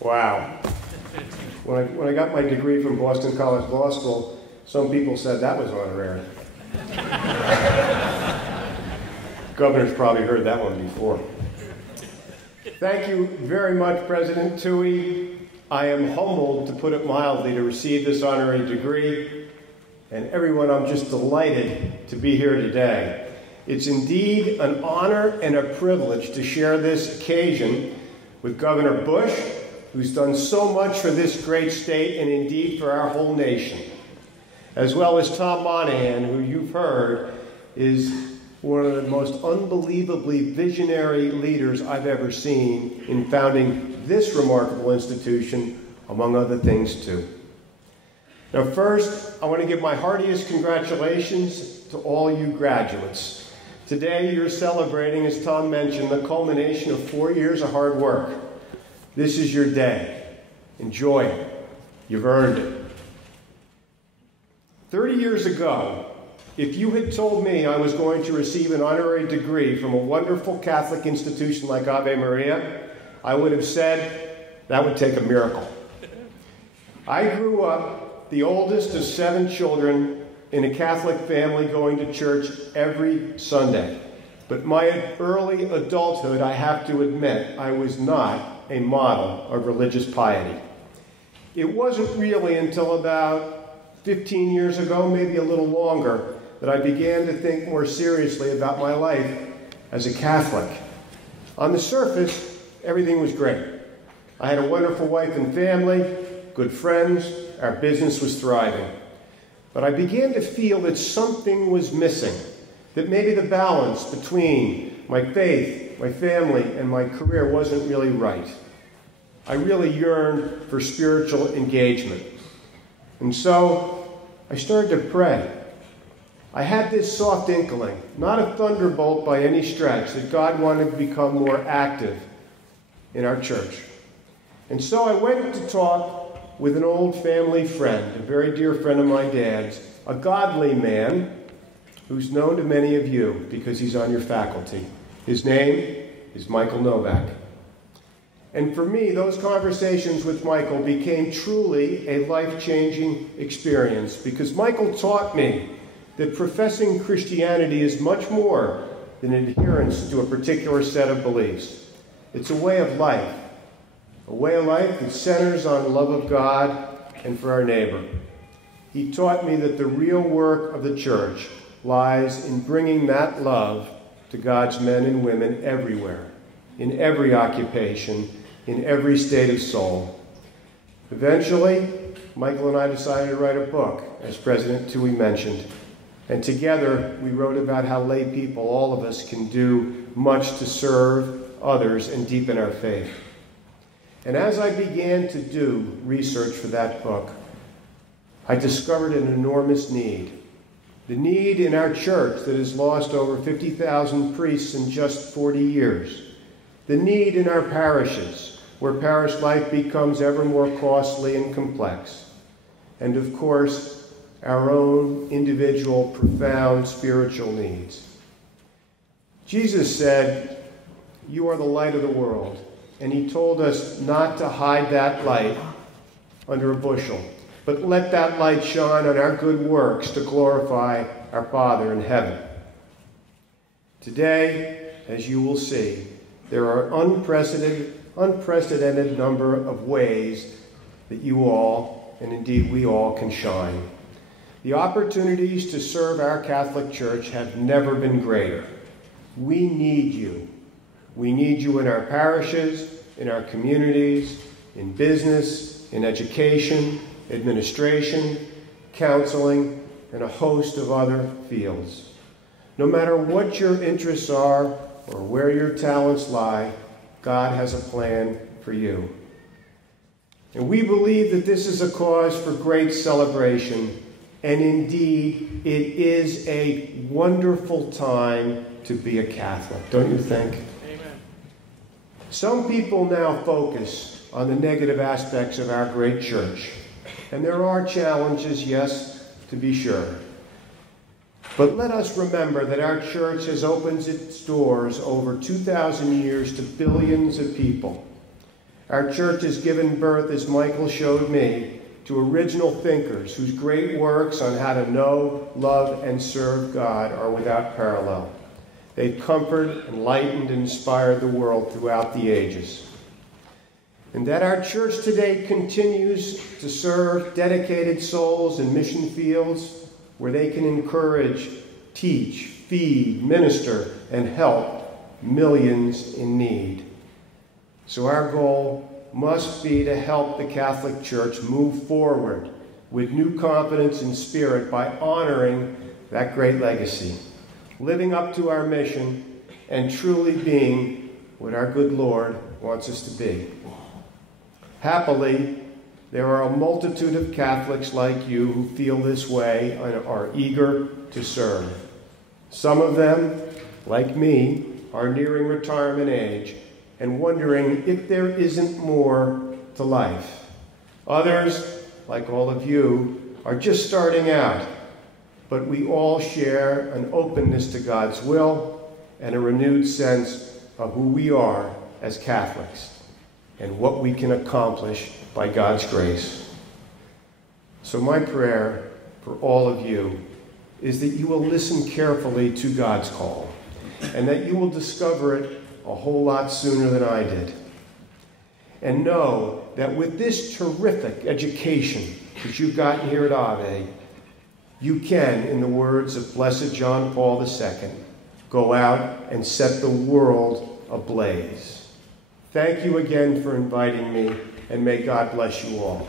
Wow. When I got my degree from Boston College Law School, some people said that was honorary. Governor's probably heard that one before. Thank you very much, President Toohey. I am humbled, to put it mildly, to receive this honorary degree. And everyone, I'm just delighted to be here today. It's indeed an honor and a privilege to share this occasion with Governor Bush, who's done so much for this great state and indeed for our whole nation, as well as Tom Monahan, who you've heard is one of the most unbelievably visionary leaders I've ever seen in founding this remarkable institution, among other things too. Now first, I want to give my heartiest congratulations to all you graduates. Today you're celebrating, as Tom mentioned, the culmination of 4 years of hard work. This is your day. Enjoy it. You've earned it. 30 years ago, if you had told me I was going to receive an honorary degree from a wonderful Catholic institution like Ave Maria, I would have said that would take a miracle. I grew up the oldest of 7 children in a Catholic family going to church every Sunday. But my early adulthood, I have to admit, I was not a model of religious piety. It wasn't really until about 15 years ago, maybe a little longer, that I began to think more seriously about my life as a Catholic. On the surface, everything was great. I had a wonderful wife and family, good friends, our business was thriving. But I began to feel that something was missing, that maybe the balance between my faith, my family, and my career wasn't really right. I really yearned for spiritual engagement. And so I started to pray. I had this soft inkling, not a thunderbolt by any stretch, that God wanted to become more active in our church. And so I went to talk with an old family friend, a very dear friend of my dad's, a godly man who's known to many of you because he's on your faculty. His name is Michael Novak. And for me, those conversations with Michael became truly a life-changing experience because Michael taught me that professing Christianity is much more than adherence to a particular set of beliefs. It's a way of life that centers on love of God and for our neighbor. He taught me that the real work of the church lies in bringing that love to God's men and women everywhere, in every occupation, in every state of soul. Eventually, Michael and I decided to write a book, as President Toohey mentioned. And together, we wrote about how lay people, all of us, can do much to serve others and deepen our faith. And as I began to do research for that book, I discovered an enormous need. The need in our church that has lost over 50,000 priests in just 40 years. The need in our parishes, where parish life becomes ever more costly and complex. And of course, our own individual, profound spiritual needs. Jesus said, "You are the light of the world." And he told us not to hide that light under a bushel, but let that light shine on our good works to glorify our Father in heaven. Today, as you will see, there are unprecedented number of ways that you all, and indeed we all, can shine. The opportunities to serve our Catholic Church have never been greater. We need you. We need you in our parishes, in our communities, in business, in education, administration, counseling, and a host of other fields. No matter what your interests are or where your talents lie, God has a plan for you. And we believe that this is a cause for great celebration. And indeed, it is a wonderful time to be a Catholic, don't you think? Amen. Some people now focus on the negative aspects of our great church. And there are challenges, yes, to be sure. But let us remember that our church has opened its doors over 2,000 years to billions of people. Our church has given birth, as Michael showed me, to original thinkers whose great works on how to know, love, and serve God are without parallel. They've comforted, enlightened, and inspired the world throughout the ages. And that our church today continues to serve dedicated souls in mission fields where they can encourage, teach, feed, minister, and help millions in need. So our goal must be to help the Catholic Church move forward with new confidence and spirit by honoring that great legacy, living up to our mission, and truly being what our good Lord wants us to be. Happily, there are a multitude of Catholics like you who feel this way and are eager to serve. Some of them, like me, are nearing retirement age and wondering if there isn't more to life. Others, like all of you, are just starting out, but we all share an openness to God's will and a renewed sense of who we are as Catholics and what we can accomplish by God's grace. So my prayer for all of you is that you will listen carefully to God's call and that you will discover it a whole lot sooner than I did. And know that with this terrific education that you've gotten here at Ave, you can, in the words of Blessed John Paul II, go out and set the world ablaze. Thank you again for inviting me, and may God bless you all.